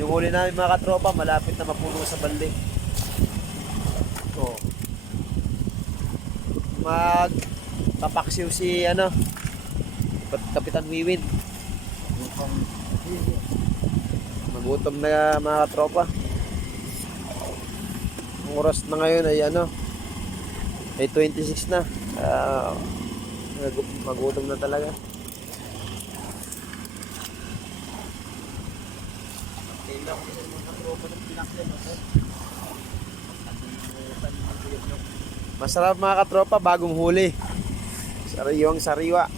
Yung huli namin mga katropa, malapit na mapuno sa balde. Oh. Magpapaksiw si Kapitan Wiwin. Magutom na mga katropa. Ang oras na ngayon ay 26 na. Magutom na talaga. Masarap mga katropa, bagong huli. Sariwang sariwa.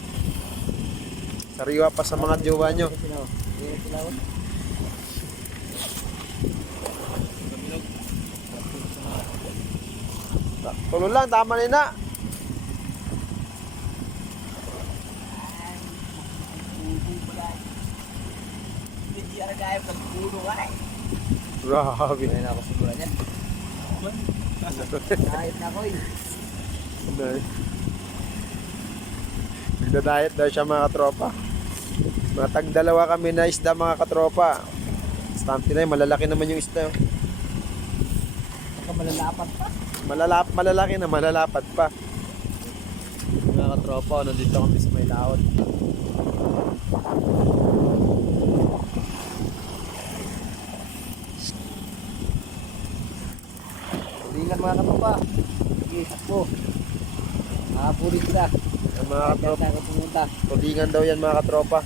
Sariwa pa sa mga jowa nyo. Tulo lang, tama na. Grabe. Kaya na ako siguro niyan. Kahit na ko eh. Nagda-diet daw siya mga katropa. Mga tag-dalawa kami na isda mga katropa. Stampi na yun, malalaki naman yung isda. Baka malalapat pa. Malalaki na, malalapat pa. Mga katropa, nandito kami sa may laot. Tulingan mga katropa. Sige, takbo. Nakapulit sila. Ang mga katropa, Kaya tayo pumunta. tulingan daw yan mga katropa.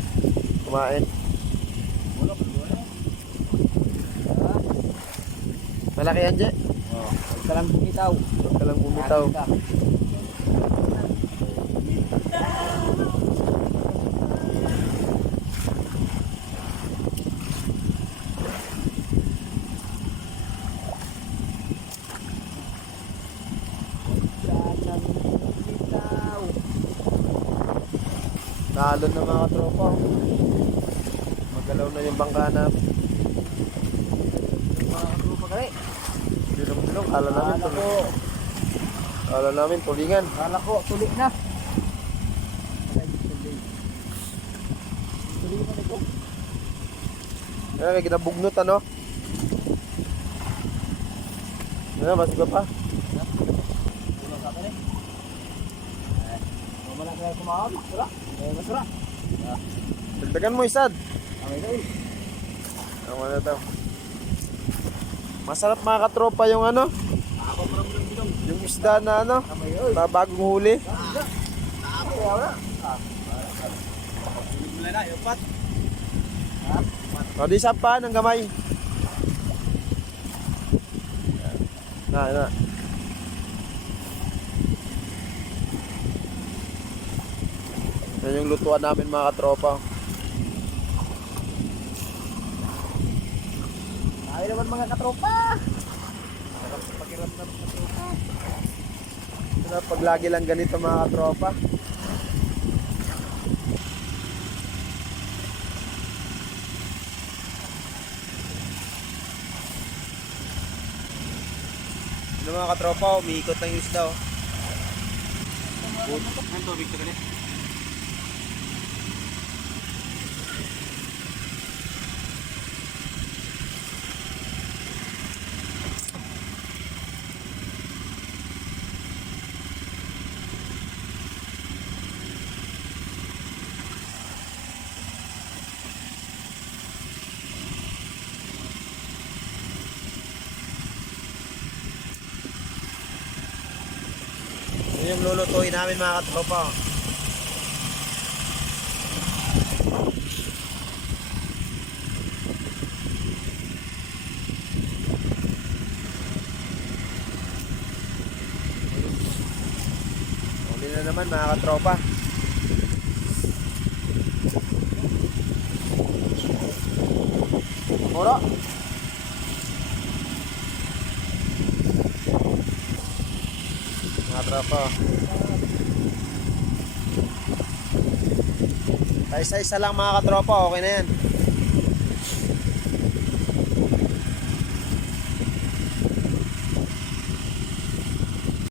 Kumain. Malaki yan, Je. Huwag ka lang bumitaw. Huwag ka lang bumitaw. Nalon na mga katropa. Magalaw na yung bangka namin. Mga katropa kaya. Bilong-bilong, kala namin tulingan. Kala ko, tulik na. Tulingan ito. Ayan, may kinabugnot Ayan, basiga pa. Ulang sa akin eh. Mamala kaya kumahal. Masura. Masura. Dagdagan mo isad. Amay na eh. Ang daw. Masarap mga katropa yung Ako parang bilong. yung isda na Amay oy. na bagong huli. Ako wala. Mula na, yung pat. O di sapa ng gamay. Na. Yan yung lutuan namin mga katropa. Ay naman mga katropa. Sarap sa pakiramdam ng katropa. Pag lagi lang ganito mga katropa. Mga katropa, umiikot lang yung isda. Ang tubig sa ganit. Yun yung lulutuin namin mga katropa. Uli na naman mga katropa. Muro. Mga tropa. Isa-isa lang mga katropa, okay na yan.